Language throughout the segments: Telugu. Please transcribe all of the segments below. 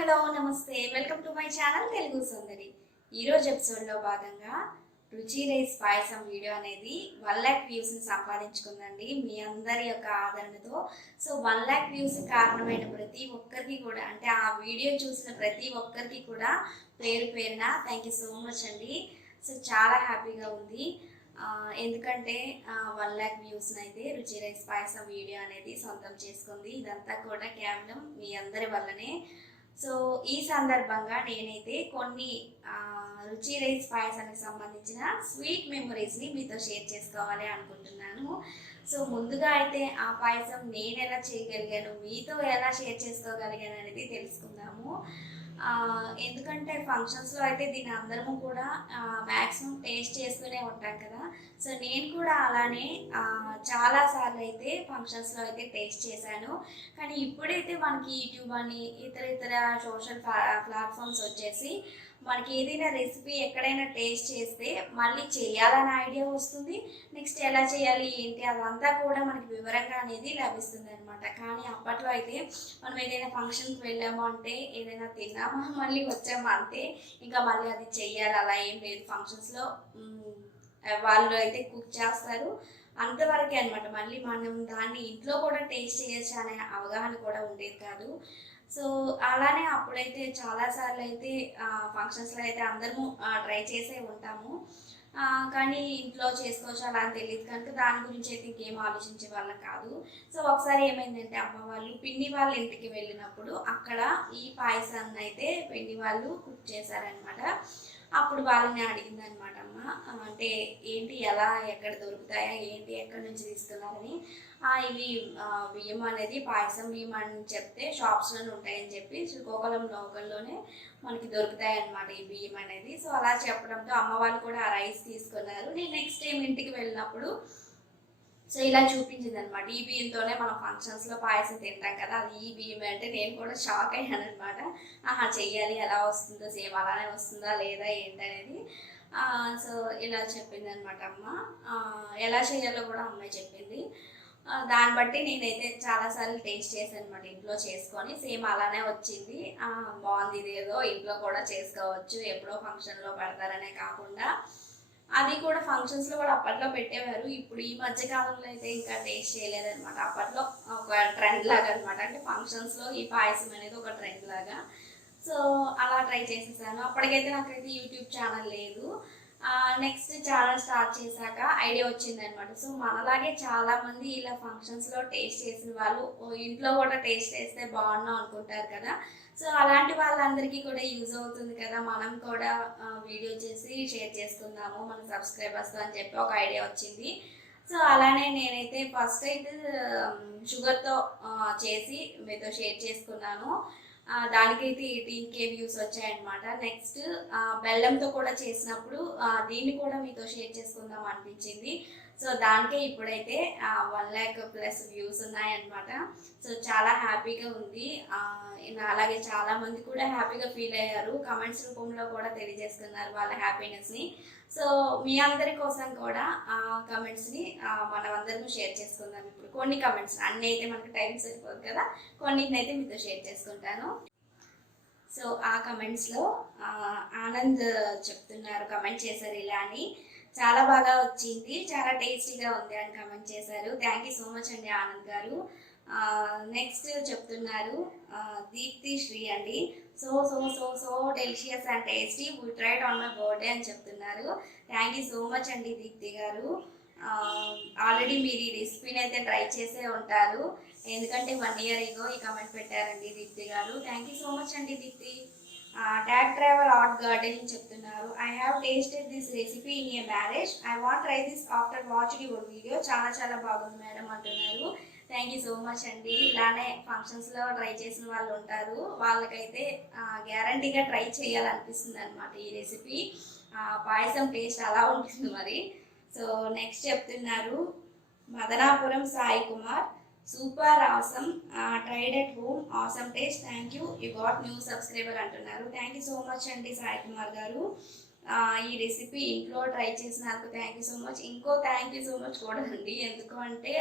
హలో నమస్తే welcome to my channel Telugu Sundari. ఈరోజు ఎపిసోడ్లో భాగంగా రుచి రైస్ పాయసం వీడియో అనేది 1 lakh వ్యూస్ని సంపాదించుకుందండి మీ అందరి యొక్క ఆదరణతో. సో 1 lakh వ్యూస్ కారణమైన ప్రతి ఒక్కరికి కూడా, అంటే ఆ వీడియో చూసిన ప్రతి ఒక్కరికి కూడా పేరు పేరున థ్యాంక్ యూ సో మచ్ అండి. సో చాలా హ్యాపీగా ఉంది. ఎందుకంటే 1 lakh వ్యూస్ని అయితే రుచి రైస్ పాయసం వీడియో అనేది సొంతం చేసుకుంది. ఇదంతా కూడా కేవలం మీ అందరి వల్లనే. సో ఈ సందర్భంగా నేనైతే కొన్ని రుచి రైస్ పాయసానికి సంబంధించిన స్వీట్ మెమరీస్ని మీతో షేర్ చేసుకోవాలి అనుకుంటున్నాను. సో ముందుగా అయితే ఆ పాయసం నేను ఎలా చేయగలిగాను, మీతో ఎలా షేర్ చేసుకోగలిగాను అనేది తెలుసుకుందాము. ఎందుకంటే ఫంక్షన్స్లో అయితే దీన్ని అందరము కూడా మ్యాక్సిమం టేస్ట్ చేస్తూనే ఉంటాం కదా. సో నేను కూడా అలానే చాలాసార్లు అయితే ఫంక్షన్స్లో అయితే టేస్ట్ చేశాను. కానీ ఇప్పుడైతే మనకి యూట్యూబ్ అని ఇతర సోషల్ ప్లాట్ఫామ్స్ వచ్చేసి మనకి ఏదైనా రెసిపీ ఎక్కడైనా టేస్ట్ చేస్తే మళ్ళీ చేయాలనే ఐడియా వస్తుంది. నెక్స్ట్ ఎలా చేయాలి ఏంటి అదంతా కూడా మనకి వివరంగా అనేది లభిస్తుంది అనమాట. కానీ అప్పట్లో అయితే మనం ఏదైనా ఫంక్షన్కి వెళ్ళాము అంటే, ఏదైనా తిన్నామా మళ్ళీ వచ్చామా అంతే, ఇంకా మళ్ళీ అది చెయ్యాలి అలా ఏం లేదు. ఫంక్షన్స్లో వాళ్ళు అయితే కుక్ చేస్తారు అంతవరకే అనమాట. మళ్ళీ మనం దాన్ని ఇంట్లో కూడా టేస్ట్ చేయొచ్చు అనే అవగాహన కూడా ఉండేది కాదు. సో అలానే అప్పుడైతే చాలాసార్లు అయితే ఫంక్షన్స్లో అయితే అందరము ట్రై చేసే ఉంటాము. కానీ ఇంట్లో చేసుకోవచ్చు అలా అని తెలియదు కనుక దాని గురించి అయితే ఇంకేం ఆలోచించే వాళ్ళం కాదు. సో ఒకసారి ఏమైందంటే అమ్మ వాళ్ళు పిన్ని వాళ్ళ ఇంటికి వెళ్ళినప్పుడు అక్కడ ఈ పాయసాన్ని అయితే పిన్ని వాళ్ళు కుక్ చేశారనమాట. అప్పుడు వాళ్ళని అడిగింది అనమాట అమ్మ, అంటే ఏంటి ఎలా ఎక్కడ దొరుకుతాయా ఏంటి ఎక్కడి నుంచి తీసుకున్నారని. ఇవి బియ్యం అనేది పాయసం బియ్యం అని చెప్తే షాప్స్లోనే ఉంటాయని చెప్పి శ్రీకాకుళం లోకల్లోనే మనకి దొరుకుతాయి అన్నమాట ఈ బియ్యం అనేది. సో అలా చెప్పడంతో అమ్మ వాళ్ళు కూడా ఆ రైస్ తీసుకున్నారు. నేను నెక్స్ట్ టైం ఇంటికి వెళ్ళినప్పుడు సో ఇలా చూపించింది అనమాట. ఈ బియ్యంతోనే మనం ఫంక్షన్స్లో పాయసం తింటాం కదా, అది ఈ బియ్యం అంటే నేను కూడా షాక్ అయ్యాను అనమాట. చెయ్యాలి, ఎలా వస్తుందో సేమ్ అలానే వస్తుందా లేదా ఏంటనేది. సో ఇలా చెప్పింది అనమాట అమ్మ. ఎలా చేయాలో కూడా అమ్మాయి చెప్పింది. దాన్ని బట్టి నేనైతే చాలాసార్లు టేస్ట్ చేశాను అనమాట ఇంట్లో చేసుకొని. సేమ్ అలానే వచ్చింది. బాగుంది, ఇదేదో ఇంట్లో కూడా చేసుకోవచ్చు, ఎప్పుడో ఫంక్షన్లో పెడతారనే కాకుండా అది కూడా ఫంక్షన్స్లో కూడా అప్పట్లో పెట్టేవారు. ఇప్పుడు ఈ మధ్య కాలంలో అయితే ఇంకా టేస్ట్ చేయలేదన్నమాట. అప్పట్లో ఒక ట్రెండ్ లాగా అనమాట, అంటే ఫంక్షన్స్లో ఈ పాయసం అనేది ఒక ట్రెండ్ లాగా. సో అలా ట్రై చేసేసాను. అప్పటికైతే నాకైతే యూట్యూబ్ ఛానల్ లేదు. నెక్స్ట్ ఛానల్ స్టార్ట్ చేశాక ఐడియా వచ్చిందనమాట. సో మనలాగే చాలామంది ఇలా ఫంక్షన్స్లో టేస్ట్ చేసిన వాళ్ళు ఇంట్లో కూడా టేస్ట్ చేస్తే బాగున్నాం అనుకుంటారు కదా. సో అలాంటి వాళ్ళందరికీ కూడా యూజ్ అవుతుంది కదా, మనం కూడా వీడియో చేసి షేర్ చేసుకుందాము మన సబ్స్క్రైబర్స్ అని చెప్పి ఒక ఐడియా వచ్చింది. సో అలానే నేనైతే ఫస్ట్ అయితే షుగర్తో చేసి మీతో షేర్ చేసుకున్నాను. దానికైతే 18K వ్యూస్ వచ్చాయన్నమాట. నెక్స్ట్ బెల్లంతో కూడా చేసినప్పుడు దీన్ని కూడా మీతో షేర్ చేసుకుందాం అనిపించింది. సో దానికే ఇప్పుడైతే 1 lakh ప్లస్ వ్యూస్ ఉన్నాయన్నమాట. సో చాలా హ్యాపీగా ఉంది. అలాగే చాలామంది కూడా హ్యాపీగా ఫీల్ అయ్యారు, కమెంట్స్ రూపంలో కూడా తెలియజేస్తున్నారు వాళ్ళ హ్యాపీనెస్ని. సో మీ అందరి కోసం కూడా కమెంట్స్ని మనం అందరం షేర్ చేసుకుందాం. ఇప్పుడు కొన్ని కమెంట్స్, అన్నీ అయితే మనకు టైం సరిపోదు కదా, కొన్నిటినైతే మీతో షేర్ చేసుకుంటాను. సో ఆ కమెంట్స్లో ఆనంద్ చెప్తున్నారు, కమెంట్ చేశారు ఇలా అని, చాలా బాగా వచ్చింది, చాలా టేస్టీగా ఉంది అని కమెంట్ చేశారు. థ్యాంక్ యూ సో మచ్ అండి ఆనంద్ గారు. నెక్స్ట్ చెప్తున్నారు దీప్తి శ్రీ అండి, so so so so delicious and tasty, we tried on my birthday అని చెప్తున్నారు. థ్యాంక్ యూ సో మచ్ అండి దీప్తి గారు. ఆల్రెడీ మీరు ఈ రెసిపీని అయితే ట్రై చేసే ఉంటారు, ఎందుకంటే 1 year ago ఈ కమెంట్ పెట్టారండి దీప్తి గారు. థ్యాంక్ యూ సో మచ్ అండి Deepthi. Tag travel art garden చెప్తున్నారు, I have tasted this recipe in a marriage, I want try this after watching your video, చాలా చాలా బాగుంది మేడం అంటున్నారు. థ్యాంక్ యూ సో మచ్ అండి. ఇలానే ఫంక్షన్స్లో ట్రై చేసిన వాళ్ళు ఉంటారు, వాళ్ళకైతే గ్యారంటీగా ట్రై చేయాలనిపిస్తుంది అనమాట ఈ రెసిపీ. పాయసం టేస్ట్ అలా ఉంటుంది మరి. సో నెక్స్ట్ చెప్తున్నారు Madanapuram Sai Kumar, super awesome, tried at home, awesome taste, thank you, you got new subscriber అంటున్నారు. థ్యాంక్ యూ సో మచ్ అండి సాయి కుమార్ గారు. ఈ రెసిపీ ఇంట్లో ట్రై చేసినందుకు థ్యాంక్ యూ సో మచ్. ఇంకో థ్యాంక్ యూ సో మచ్ కూడా అండి, ఎందుకు అంటే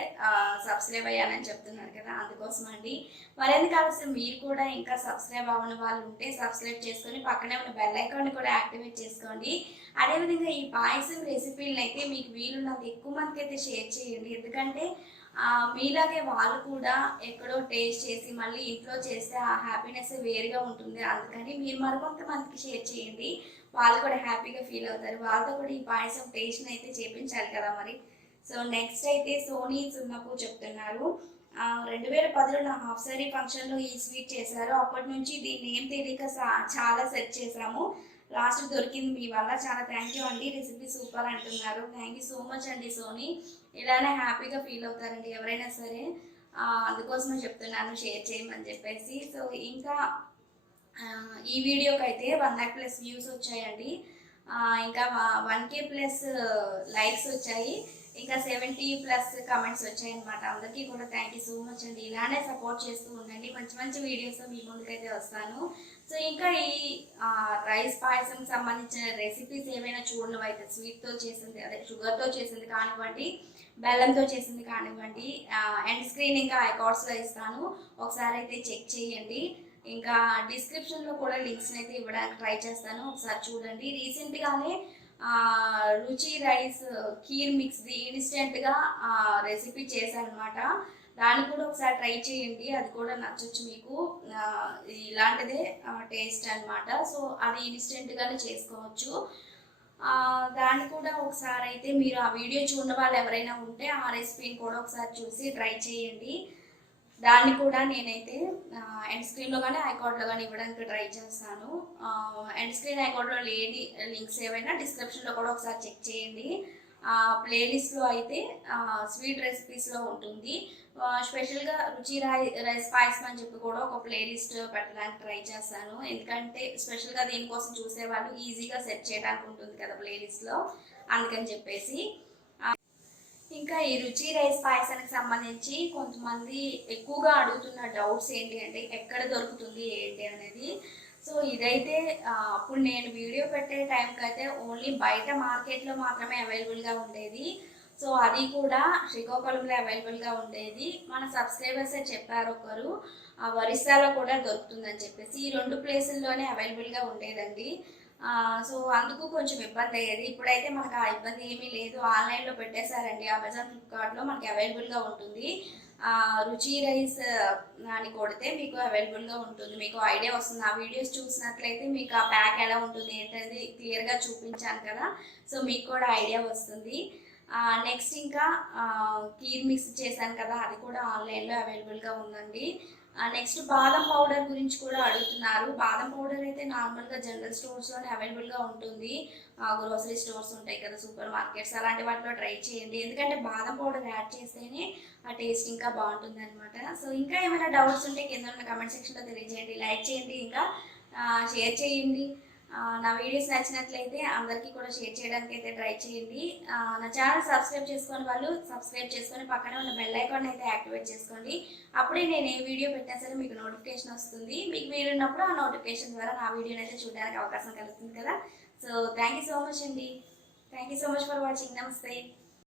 సబ్స్క్రైబ్ అయ్యానని చెప్తున్నారు కదా, అందుకోసం అండి. మరెందుకు ఆలస్యం, మీరు కూడా ఇంకా సబ్స్క్రైబ్ అవ్వని వాళ్ళు ఉంటే సబ్స్క్రైబ్ చేసుకొని పక్కనే ఉన్న బెల్ ఐకాన్ని కూడా యాక్టివేట్ చేసుకోండి. అదేవిధంగా ఈ పాయసం రెసిపీలను అయితే మీకు వీలున్నంత ఎక్కువ మందికి అయితే షేర్ చేయండి, ఎందుకంటే మీలాగే వాళ్ళు కూడా ఎక్కడో టేస్ట్ చేసి మళ్ళీ ఇంట్లో చేస్తే ఆ హ్యాపీనెస్ వేరుగా ఉంటుంది. అందుకని మీరు మరికొంతమందికి షేర్ చేయండి, వాళ్ళు కూడా హ్యాపీగా ఫీల్ అవుతారు. వాళ్ళతో కూడా ఈ పాయసం టేస్ట్ని అయితే చేపించాలి కదా మరి. సో నెక్స్ట్ అయితే సోనీ సున్నపు చెప్తున్నారు, 2010లో నా హాఫ్ సారీ ఫంక్షన్లో ఈ స్వీట్ చేశారు. అప్పటి నుంచి దీన్ని ఏం తెలియక చాలా సెర్చ్ చేశాము, లాస్ట్ దొరికింది మీ వల్ల, చాలా థ్యాంక్ యూ అండి, రెసిపీ సూపర్ అంటున్నారు. థ్యాంక్ యూ సో మచ్ అండి సోనీ. ఇలానే హ్యాపీగా ఫీల్ అవుతారండి ఎవరైనా సరే, అందుకోసమే చెప్తున్నాను షేర్ చేయమని చెప్పేసి. సో ఇంకా ఈ వీడియోకి అయితే 1 lakh+ వ్యూస్ వచ్చాయండి, ఇంకా 1K+ లైక్స్ వచ్చాయి, ఇంకా 70+ కమెంట్స్ వచ్చాయి అనమాట. అందరికీ కూడా థ్యాంక్ యూ సో మచ్ అండి. ఇలానే సపోర్ట్ చేస్తూ ఉండండి, మంచి మంచి వీడియోస్ మీ ముందుకైతే వస్తాను. సో ఇంకా ఈ రైస్ పాయసం సంబంధించిన రెసిపీస్ ఏమైనా చూడనివైతే స్వీట్తో చేసింది, అదే షుగర్తో చేసింది కానివ్వండి, బెల్లంతో చేసింది కానివ్వండి, ఎండ్ స్క్రీన్ ఇంకా ఐకార్డ్స్లో ఇస్తాను, ఒకసారి అయితే చెక్ చేయండి. ఇంకా డిస్క్రిప్షన్లో కూడా లింక్స్ని అయితే ఇవ్వడానికి ట్రై చేస్తాను, ఒకసారి చూడండి. రీసెంట్గానే రుచి రైస్ కీర్ మిక్స్ది ఇన్స్టెంట్గా రెసిపీ చేశానమాట, దాన్ని కూడా ఒకసారి ట్రై చేయండి, అది కూడా నచ్చొచ్చు మీకు. ఇలాంటిదే టేస్ట్ అనమాట, సో అది ఇన్స్టెంట్గానే చేసుకోవచ్చు. దాన్ని కూడా ఒకసారి అయితే మీరు ఆ వీడియో చూడని వాళ్ళు ఎవరైనా ఉంటే ఆ రెసిపీని కూడా ఒకసారి చూసి ట్రై చేయండి. దాన్ని కూడా నేనైతే ఎండ్ స్క్రీన్లో కానీ ఐకార్డ్లో కానీ ఇవ్వడానికి ట్రై చేస్తాను. ఎండ్ స్క్రీన్ ఐకార్డ్లో లేని లింక్స్ ఏవైనా డిస్క్రిప్షన్లో కూడా ఒకసారి చెక్ చేయండి. ప్లేలిస్ట్లో అయితే స్వీట్ రెసిపీస్లో ఉంటుంది. స్పెషల్గా రుచి రైస్ పాయసం అని చెప్పి కూడా ఒక ప్లేలిస్ట్ పెట్టడానికి ట్రై చేస్తాను, ఎందుకంటే స్పెషల్గా దీనికోసం చూసేవాళ్ళు ఈజీగా సెర్చ్ చేయడానికి ఉంటుంది కదా ప్లేలిస్ట్లో, అందుకని చెప్పేసి. ఇంకా ఈ రుచి రైస్ పాయసానికి సంబంధించి కొంతమంది ఎక్కువగా అడుగుతున్న డౌట్స్ ఏంటి అంటే ఎక్కడ దొరుకుతుంది ఏంటి అనేది. సో ఇదైతే అప్పుడు నేను వీడియో పెట్టే టైంకి అయితే ఓన్లీ బయట మార్కెట్లో మాత్రమే అవైలబుల్గా ఉండేది. సో అది కూడా శ్రీకాకుళంలో అవైలబుల్గా ఉండేది. మన సబ్స్క్రైబర్సే చెప్పారు ఒకరు, ఒరిస్సాలో కూడా దొరుకుతుందని చెప్పేసి. ఈ 2 ప్లేసుల్లోనే అవైలబుల్గా ఉండేదండి. సో అందుకు కొంచెం ఇబ్బంది అయ్యేది. ఇప్పుడైతే మనకు ఆ ఇబ్బంది ఏమీ లేదు, ఆన్లైన్లో పెట్టేశారండి, అమెజాన్, ఫ్లిప్కార్ట్లో మనకి అవైలబుల్గా ఉంటుంది. రుచి రైస్ అని కొడితే మీకు అవైలబుల్గా ఉంటుంది, మీకు ఐడియా వస్తుంది. ఆ వీడియోస్ చూసినట్లయితే మీకు ఆ ప్యాక్ ఎలా ఉంటుంది ఏంటనేది క్లియర్గా చూపించాను కదా, సో మీకు కూడా ఐడియా వస్తుంది. నెక్స్ట్ ఇంకా కీర్ మిక్స్ చేశాను కదా, అది కూడా ఆన్లైన్లో అవైలబుల్గా ఉందండి. నెక్స్ట్ బాదం పౌడర్ గురించి కూడా అడుగుతున్నారు. బాదం పౌడర్ అయితే నార్మల్గా జనరల్ స్టోర్స్లోనే అవైలబుల్గా ఉంటుంది, గ్రోసరీ స్టోర్స్ ఉంటాయి కదా, సూపర్ మార్కెట్స్, అలాంటి వాటిలో ట్రై చేయండి, ఎందుకంటే బాదం పౌడర్ యాడ్ చేస్తేనే ఆ టేస్ట్ ఇంకా బాగుంటుంది అనమాట. సో ఇంకా ఏమైనా డౌట్స్ ఉంటే కింద ఉన్న కమెంట్ సెక్షన్లో తెలియజేయండి, లైక్ చేయండి, ఇంకా షేర్ చేయండి. నా వీడియోస్ నచ్చినట్లయితే అందరికీ కూడా షేర్ చేయడానికి అయితే ట్రై చేయండి. నా ఛానల్ సబ్స్క్రైబ్ చేసుకొని వాళ్ళు సబ్స్క్రైబ్ చేసుకొని పక్కనే ఉన్న బెల్ ఐకాన్ అయితే యాక్టివేట్ చేసుకోండి, అప్పుడే నేను ఏ వీడియో పెట్టినా సరే మీకు నోటిఫికేషన్ వస్తుంది. మీకు వీలున్నప్పుడు ఆ నోటిఫికేషన్ ద్వారా నా వీడియోని అయితే చూడడానికి అవకాశం కలుగుతుంది కదా. So thank you so much అండి, thank you so much for watching. నమస్తే.